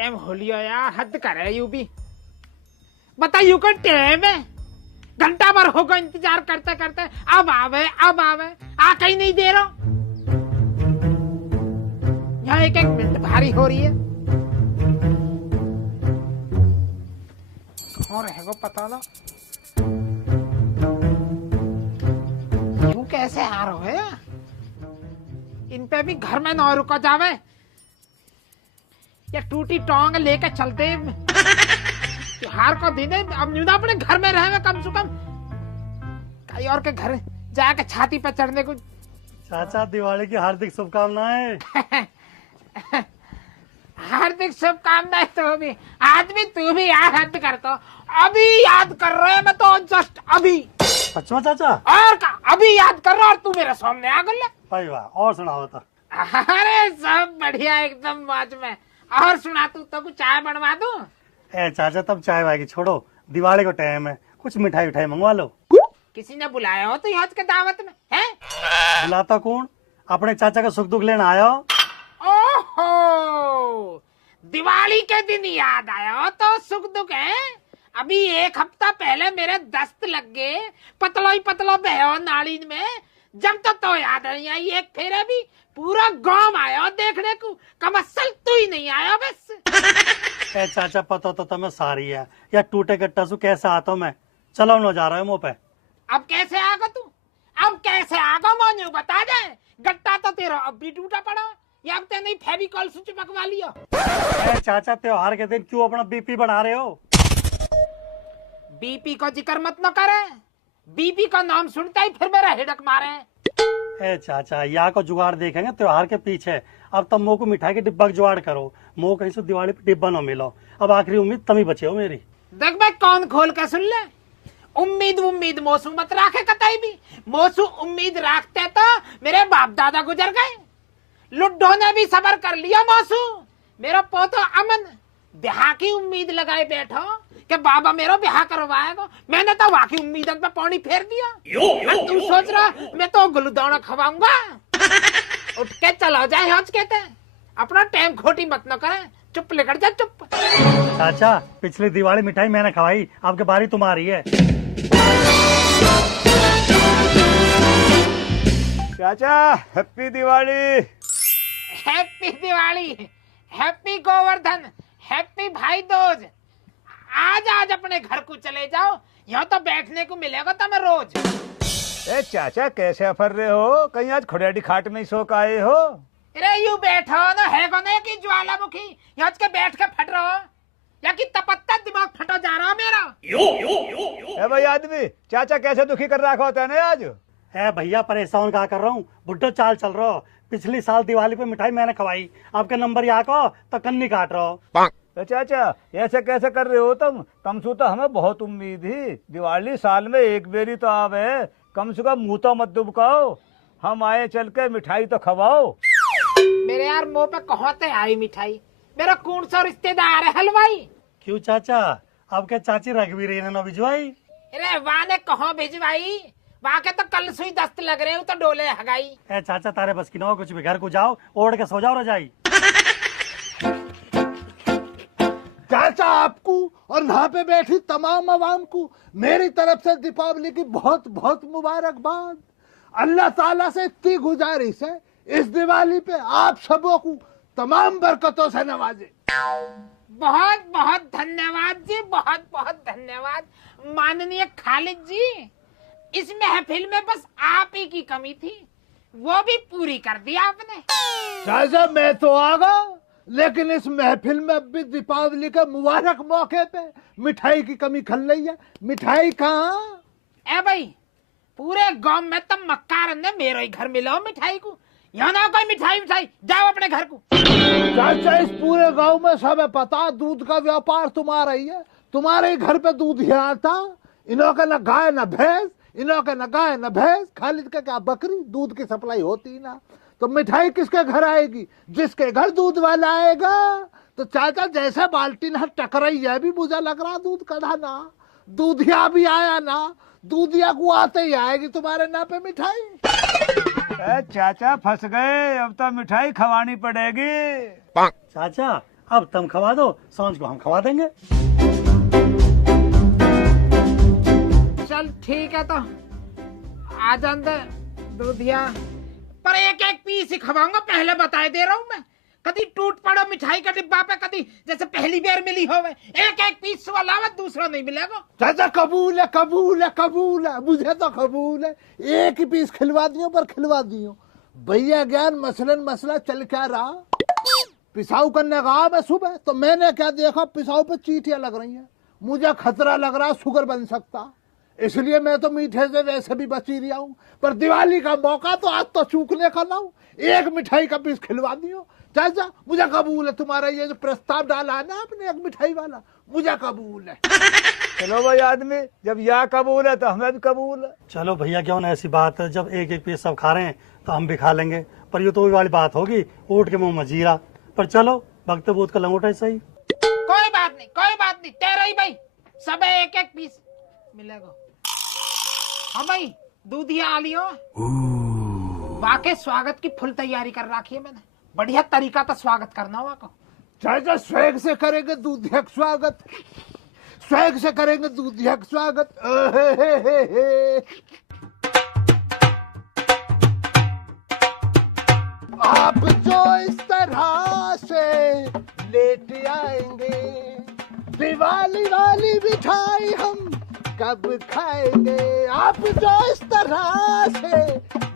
Time हो लिया यार, हद कर है यू भी। बता यू का टाइम है, घंटा भर होगा इंतजार करते करते, अब आवे आ कहीं नहीं दे रहा। यहाँ एक मिनट भारी हो रही है। कौन रहेगा पता ना, यूं कैसे आ रहे है? इन पे भी घर में न रुका जावे, या टूटी टोंग लेके चलते। त्योहार को दिन है, अब न्यूना अपने घर में रहे कम से कम, कहीं और के घर जाके छाती पे चढ़ने को। चाचा दिवाली की हार्दिक शुभकामनाएं। हार्दिक शुभकामनाएं। तो भी आदमी तू भी यार हद करता, अभी याद कर रहे हैं, मैं तो जस्ट अभी। अच्छा चाचा, और का अभी याद कर रहा, और तू मेरे सामने आ गया। भाई वाह, और सुनाओ तो। अरे सब बढ़िया, एकदम मौज में। और सुना, तू तो कुछ चाय बनवा दूं? ए चाचा, तब चाय वाय की छोड़ो, दिवाली को टाइम है, कुछ मिठाई उठाई मंगवा लो। किसी ने बुलाया हो तो यहाँ के दावत में है? बुलाता कौन, अपने चाचा का सुख दुख लेना आया हो। ओहो, दिवाली के दिन याद आया हो तो सुख दुख है। अभी एक हफ्ता पहले मेरे दस्त लग गए, पतलो ही पतलो बहो नाड़ी में, जब तो याद नहीं आई। एक फेरे भी पूरा गांव आया देखने को, कम असल तू ही नहीं आया बस। ए चाचा, पता तो तुम्हें सारी है, या टूटे गट्टा सु कैसे आता हूँ मैं, चलो न जा रहा है मुँह पे। अब कैसे आगा तू, अब कैसे आगा मोनू बता दे। गट्टा तो तेरा अब भी टूटा पड़ा, या अब ते नहीं फेविकॉल से चिपकवा लिया। ए चाचा, त्योहार के दिन क्यों अपना बीपी बढ़ा रहे हो? बीपी को जिक्र मत न करे, बीपी का नाम सुनता ही फिर मेरा हिड़क मारे। ए चाचा, यहाँ को जुगाड़ देखेंगे त्योहार के पीछे। अब तब मोह को मिठाई के डिब्बा का जुगाड़ करो, मोह कहीं से दिवाली पे डिब्बा न मिलो। अब आखिरी उम्मीद तभी बचे हो मेरी। देख भाई, कौन खोल के सुन ले। उम्मीद मोसू मत राखे कतई भी। मोसू उम्मीद रखते तो मेरे बाप दादा गुजर गए, लुड्डो ने भी सबर कर लिया। मोसू मेरा पोतो अमन ब्याह की उम्मीद लगाए बैठो कि बाबा मेरा ब्याह करवाएगा। मैंने तो वाकई उम्मीदन पे पानी फेर दिया। तू सोच रहा मैं तो गुलदाना खवाऊंगा? उठ के चला जाए, हज कहते अपना टाइम खोटी मत न करे, चुप लेकर जा चुप। चाचा, पिछली दिवाली मिठाई मैंने खवाई, आपके बारी तुम्हारी है। चाचा happy Diwali. Happy Diwali, happy Govardhan, happy भाई दूज। आज अपने घर को चले जाओ, यहाँ तो बैठने को मिलेगा तुम्हें रोज। ए चाचा, कैसे अफर रहे हो? कहीं आज खुड़ियाडी खाट में ही सो के आए हो? अरे यू बैठो ना, है कोने की ज्वालामुखी यहाँ के बैठ के फट रहो, या कि तपत्ता दिमाग फटो जा रहा मेरा। ए भाई आदमी, चाचा कैसे दुखी कर रखा होता है ना आज? है भैया, परेशान कहा कर रहा हूँ, बुड्ढो चाल चल रहा हो। पिछली साल दिवाली पे मिठाई मैंने खवाई, आपके नंबर यहाँ को तो कन्नी काट रहा हो। तो चाचा ऐसे कैसे कर रहे हो तुमसे तो हमें बहुत उम्मीद ही। दिवाली साल में एक बेरी तो आवे, कम से कम मुँह तो मत दुबकाओ, हम आए चल के मिठाई तो खवाओ। मेरे यार मुंह पे कहते आई मिठाई, मेरा कौन सा रिश्तेदार है हलवाई? क्यों चाचा, आपके चाची रघुवीर ने न भिजवाई? अरे वाह ने कहो भिजवाई, वहाँ के तो कल सुई दस्त लग रहे हो तो डोले हगाई। ए चाचा, तारे बस की न हो कुछ भी, घर को जाओ, ओढ़ के सो जाओ रजाई। चाचा आपको और यहाँ पे बैठी तमाम अवाम को मेरी तरफ से दीपावली की बहुत बहुत मुबारकबाद। अल्लाह ताला से इतनी गुजारिश है, इस दिवाली पे आप सबों को तमाम बरकतों से नवाजे। बहुत बहुत धन्यवाद जी, बहुत बहुत धन्यवाद माननीय खालिद जी। इस महफिल में बस आप ही की कमी थी, वो भी पूरी कर दी आपने। चाचा मैं तो आ गया, लेकिन इस महफिल में अब भी दीपावली के मुबारक मौके पे मिठाई की कमी खल रही है। मिठाई कहाँ? ए भाई, पूरे गांव में तो मक्कार ने मेरे ही घर मिला मिठाई को, यहाँ ना कोई मिठाई जाओ अपने घर को। चाचा इस पूरे गांव में सब है पता, दूध का व्यापार तुम्हारा ही है, तुम्हारे ही घर पे दूध ही आता। इन्हों का न गाय न भैंस, इन्हों का न गाय न भैंस, खालिद का क्या बकरी, दूध की सप्लाई होती ना। तो मिठाई किसके घर आएगी? जिसके घर दूध वाला आएगा। तो चाचा जैसे बाल्टी न टकराई है, भी मुझे लग रहा दूध कढ़ा ना, दूधिया भी आया ना, दूधिया को आते ही आएगी तुम्हारे ना पे मिठाई। चाचा फंस गए, अब तो मिठाई खवानी पड़ेगी। चाचा, अब तुम खवा दो, सांझ को हम खवा देंगे। चल ठीक है, तो आ जाते दूधिया, पर एक एक पीस ही खवाऊंगा, पहले बताए दे रहा हूँ मैं। कभी टूट पड़ो मिठाई का डिब्बा पे, कभी जैसे पहली बार मिली हो, एक एक पीस से अलावा दूसरा नहीं मिलेगा। चाचा कबूल है, कबूल है, कबूल है, मुझे तो कबूल है। एक ही पीस खिलवा दियो, पर खिलवा दियो। भैया ज्ञान मसलन मसला चल क्या रहा, पिसाऊ करने का मैं सुबह, तो मैंने क्या देखा, पिसाऊ पे चीटियां लग रही हैं। मुझे खतरा लग रहा शुगर बन सकता, इसलिए मैं तो मीठे से वैसे भी बची रहा हूँ। पर दिवाली का मौका तो आज तो चूकने का ना हो, एक मिठाई का पीस खिलवा दियो। चाचा मुझे कबूल है, तुम्हारा ये जो प्रस्ताव डाला है ना आपने एक मिठाई वाला, मुझे कबूल है। चलो भाई आदमी, जब यह कबूल है तो हमें भी कबूल है। चलो भैया, क्यों ना ऐसी बात है, जब एक एक पीस सब खा रहे हैं तो हम भी खा लेंगे। पर ये तो वही वाली बात होगी, ऊँट के मुंह में जीरा। पर चलो, भक्त बूथ का लंगोटा ही सही। कोई बात नहीं, कोई बात नहीं, तेरा ही भाई, सब एक एक पीस मिलेगा। हाँ भाई, दूधिया आ लियो। वाकई स्वागत की फुल तैयारी कर रखी है मैंने, बढ़िया तरीका का स्वागत करना हुआ को। चाचा स्वैग से करेंगे दूधिया का स्वागत, स्वैग से करेंगे दूधिया का स्वागत। आप जो इस तरह से लेट आएंगे, दिवाली वाली मिठाई हम कब खाएंगे। आप जो इस तरह से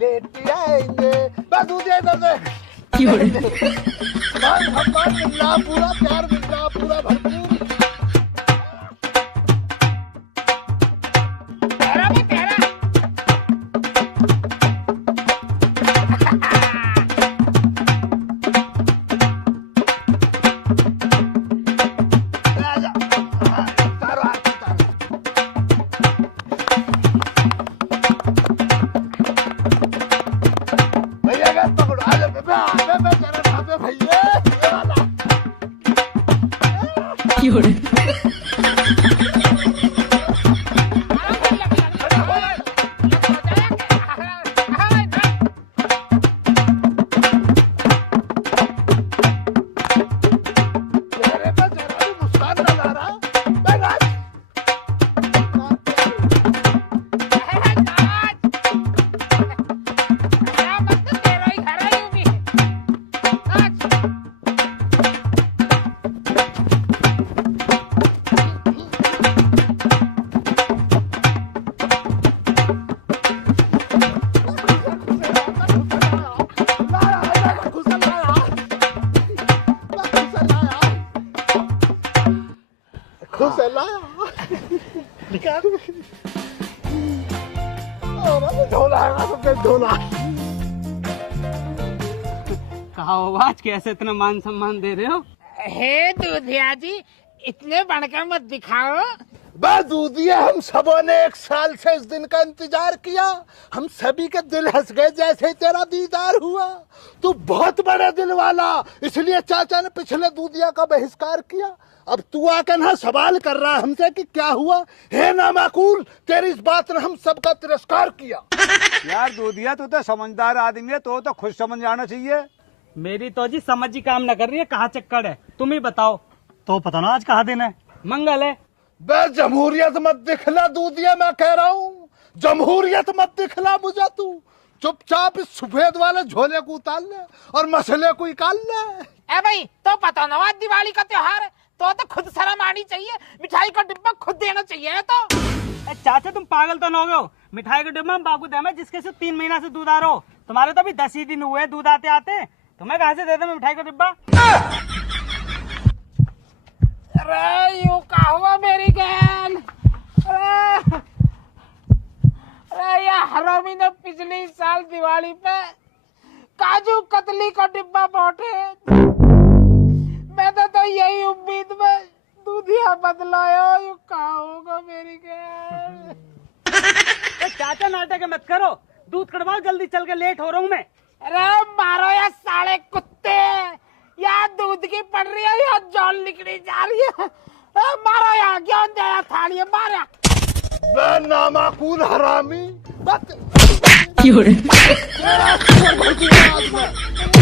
लेट आएंगे, बस दूधिया दे दे। सम्मान मिलना पूरा, प्यार मिलना पूरा भरपूर। तेरा भी तेरा। आजा, तारो हाथ तारो। भैया का पकड़ो, आजा मैं तेरे भापे भैया, ये वाला। चेहरे पे जरा भी मुस्कान न ला रहा, मैं नाच। कहा हो आज कैसे इतना मान सम्मान दे रहे हो? हे दूधिया जी, इतने बढ़कर मत दिखाओ। बस दूधिया, हम सबों ने एक साल से इस दिन का इंतजार किया। हम सभी के दिल हंस गए जैसे तेरा दीदार हुआ। तू बहुत बड़े दिल वाला, इसलिए चाचा ने पिछले दूधिया का बहिष्कार किया। अब तू आकर ना सवाल कर रहा है हमसे कि क्या हुआ। हे नामाकूल, तेरी इस बात ने हम सबका तिरस्कार किया। यार दूधिया, तू तो समझदार आदमी है, तो खुद समझ जाना चाहिए। मेरी तो जी समझ ही काम न कर रही है, कहाँ चक्कर है तुम ही बताओ। तो पता ना आज कहा दिन है? मंगल है। बे जमहूरियत मत दिखला दूधिया, मैं कह रहा हूँ जमहूरियत मत दिखला मुझे। तू चुपचाप इस सफेद वाले झोले को उतार ले और मसले को निकाल ले। ए भाई, तो पता ना आज दिवाली का त्योहार है, तो खुद शर्म आनी चाहिए। मिठाई का डिब्बा खुद देना चाहिए। तो चाचा तुम पागल तो न हो गए हो? मिठाई के डिब्बा में बाबू दे में, जिसके से 3 महीना से दूध आ रहा हो। तुम्हारे तो अभी 10 ही दिन हुए दूध आते आते, तुम्हें कहाँ से दे दूं मिठाई का डिब्बा? अरे यूं का हुआ मेरी गैल। अरे ये हरामी ने पिछली साल दिवाली पे काजू कतली का डिब्बा बांटे। मैं तो यही उम्मीद में दूधिया बदलाया। यूं का होगा मेरी गैल। चाचा नाटक मत करो, दूध कड़वाओ जल्दी, चल के लेट हो रहा हूँ मैं। अरे मारो या साले कुत्ते, या दूध की पड़ रही है या जौन निकली जा रही है। मारो या ज्ञान दया थाली मारा। बे नामाकूल हरामी, बस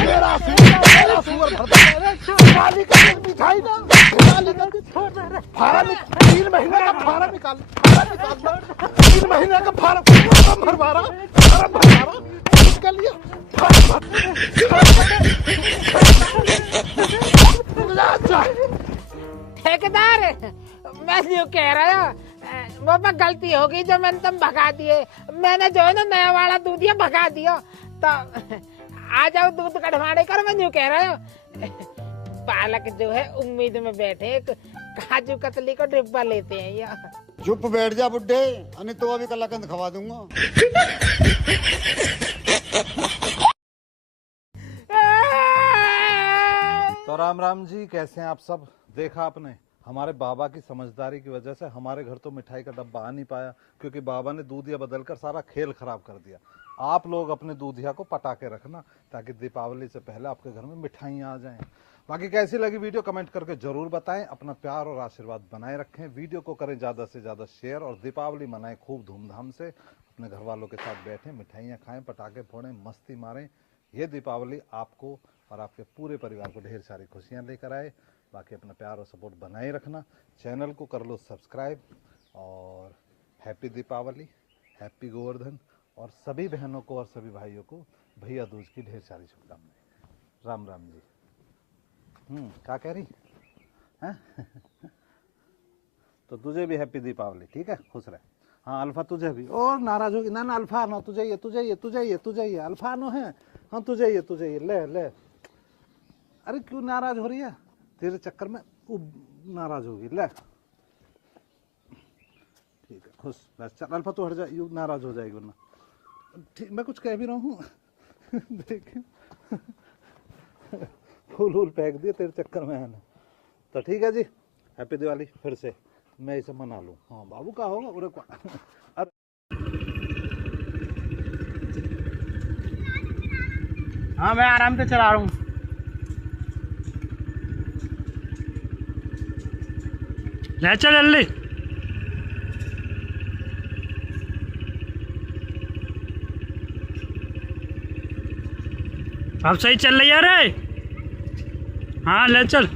मेरा सुअर भरता है। दिवाली का दिन मिठाई ना, दिवाली का दिन फारा 3 महीने का फारा निकाल, 3 महीने का फारा भरवा निकल लिया। ठेकेदार, मैं यूँ कह रहा हूँ वो पर गलती हो गई जो मैंने तुम भगा दिए। मैंने जो है ना नया वाला दूधिया भगा दिया, तो आ जाओ दूध कढ़वाने कर। मैं यूँ कह रहा हूँ पालक जो है उम्मीद में बैठे काजू कतली को डिब्बा लेते हैं यार। चुप बैठ जा बुड्ढे, नहीं तो अभी कलाकंद खवा दूंगा। तो राम राम जी, कैसे हैं आप सब। देखा आपने, हमारे बाबा की समझदारी की वजह से हमारे घर तो मिठाई का डब्बा आ नहीं पाया, क्योंकि बाबा ने दूधिया बदलकर सारा खेल खराब कर दिया। आप लोग अपने दूधिया को पटा के रखना, ताकि दीपावली से पहले आपके घर में मिठाइयाँ आ जाएं। बाकी कैसी लगी वीडियो कमेंट करके जरूर बताएं। अपना प्यार और आशीर्वाद बनाए रखें। वीडियो को करें ज़्यादा से ज़्यादा शेयर, और दीपावली मनाएं खूब धूमधाम से। अपने घर वालों के साथ बैठें, मिठाइयाँ खाएं, पटाखे फोड़ें, मस्ती मारें। ये दीपावली आपको और आपके पूरे परिवार को ढेर सारी खुशियाँ लेकर आए। बाकी अपना प्यार और सपोर्ट बनाए रखना। चैनल को कर लो सब्सक्राइब, और हैप्पी दीपावली, हैप्पी गोवर्धन, और सभी बहनों को और सभी भाइयों को भैया दूज की ढेर सारी शुभकामनाएं। राम राम जी। क्या कह रही हैं? तो तुझे भी हैप्पी दीपावली, ठीक है, खुश रहे। हाँ अल्फा तुझे भी। और नाराज होगी ना, अल्फा नो तुझे ये, अल्फा नो है। हाँ तुझे ये ले। अरे क्यों नाराज हो रही है? तेरे चक्कर में वो नाराज होगी। ले ठीक है, खुश बस। चल अल्फा तू हट जा, यू नाराज हो जाएगी वरना। ठीक, मैं कुछ कह भी रहा हूँ। देख फूल फेंक दिए तेरे चक्कर में है ना। तो ठीक है जी, हैप्पी दिवाली फिर से। मैं इसे मना लूँ। हाँ बाबू का होगा उरे को। हाँ मैं आराम से चला रहा हूँ। ले चल जल्दी। अब सही चल रही है रे। हाँ ले चल।